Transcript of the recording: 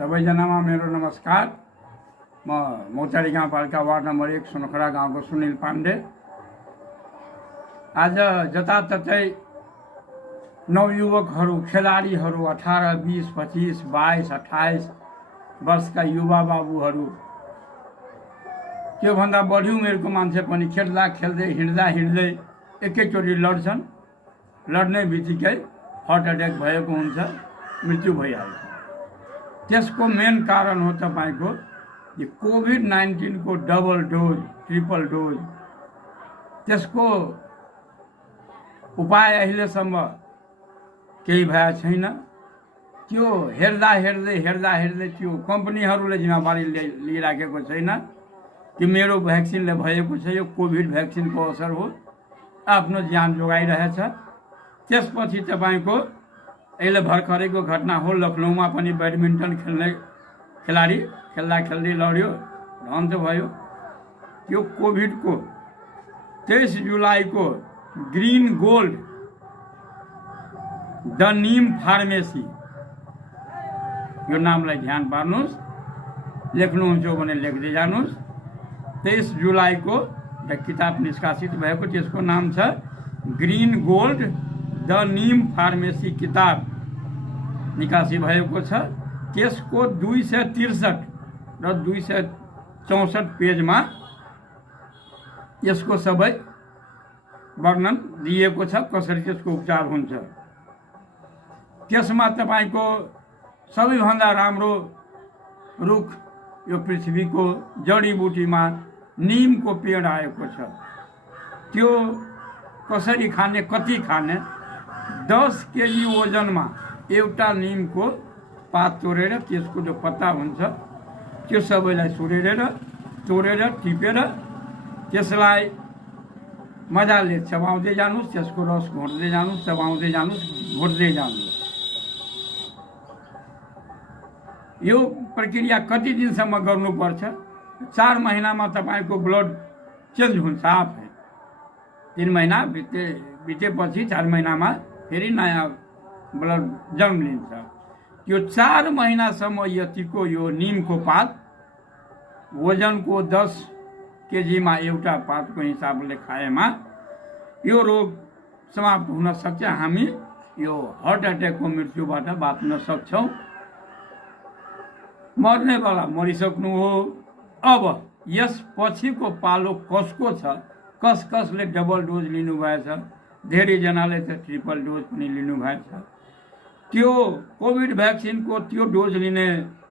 सबैजनामा मेरो नमस्कार। म मौचारी गाउँपालिका वार्ड नम्बर 1 सुनखरा गाउँको सुनिल पाण्डे। आज जताततै नवयुवकहरू, खेलाडीहरू 18, 20, 25, 22, 28 वर्षका युवा बाबुहरू, त्योभन्दा बढी उमेरको मान्छे पनि खेल्दा खेल्दै हिँड्दा हिँड्दै एकैचोटि लड्छन्। लड्ने बित्तिकै हार्ट एट्याक भएको हुन्छ, मृत्यु भइहाल्छ। त्यसको मेन कारण हो तपाईको यो कोभिड-19 को डबल डोज, ट्रिपल डोज। त्यसको उपाय अहिलेसम्म केही भएको छैन। त्यो हेर्दा हेर्दै त्यो कम्पनीहरूले जिम्मेवारी लिइराखेको छैन कि मेरो भ्याक्सिनले भएको छ, यो कोभिड भ्याक्सिनको असर हो, आफ्नो ज्यान जोगाइरहेछ। त्यसपछि तपाईको अहिले भर्खरैको घटना हो, लखनऊमा पनि ब्याडमिन्टन खेल्ने खेलाडी खेल्दा खेल्दै लड्यो, अन्त भयो। त्यो कोभिडको 23 जुलाईको green gold the Neem pharmacy, यो नामलाई ध्यान पार्नुहोस्, लेख्नुहुन्छ भने लेख्दै जानुहोस्। 23 जुलाईको किताब निष्कासित भएको, त्यसको नाम छ green gold the Neem pharmacy किताब निकासी भएको छ। त्यसको 263 र 264 पेजमा यसको सबै वर्णन दिएको छ, कसरी त्यसको उपचार हुन्छ। त्यसमा तपाईको सबैभन्दा राम्रो रुख यो पृथ्वीको जडीबुटीमा नीमको पेड आएको छ। त्यो कसरी खाने, कति खाने, 10 केजी ओजनमा एउटा नीमको पात तोडेर त्यसको जो पत्ता हुन्छ त्यो सबैलाई सुरेर तोडेर टिपेर त्यसलाई मजाले चबाउँदै जानुहोस्, त्यसको रस घोट्दै जानुहोस्, चबाउँदै जानुहोस्, घोट्दै जानुहोस्। यो प्रक्रिया कति दिनसम्म गर्नुपर्छ? 4 महिनामा तपाईको ब्लड चेन्ज हुन्छ आफै। 3 महिना बितेपछि 4 महिनामा फेरि नयाँ ब्लड जन्म लिन्छ। यो 4 महिनासम्म यतिको यो नीमको पात वजनको 10 केजीमा एउटा पातको हिसाबले खाएमा यो रोग समाप्त हुन सक्छ। हामी यो हार्ट एट्याकको मृत्युबाट बाँच्न सक्छौँ। मर्नेवाला मरिसक्नु हो। अब यस पछिको पालो कसको छ, कसले डबल डोज लिनुभएछ, धेरैजनाले त ट्रिपल डोज पनि लिनुभएछ। त्यो कोभिड भ्याक्सिनको त्यो डोज लिने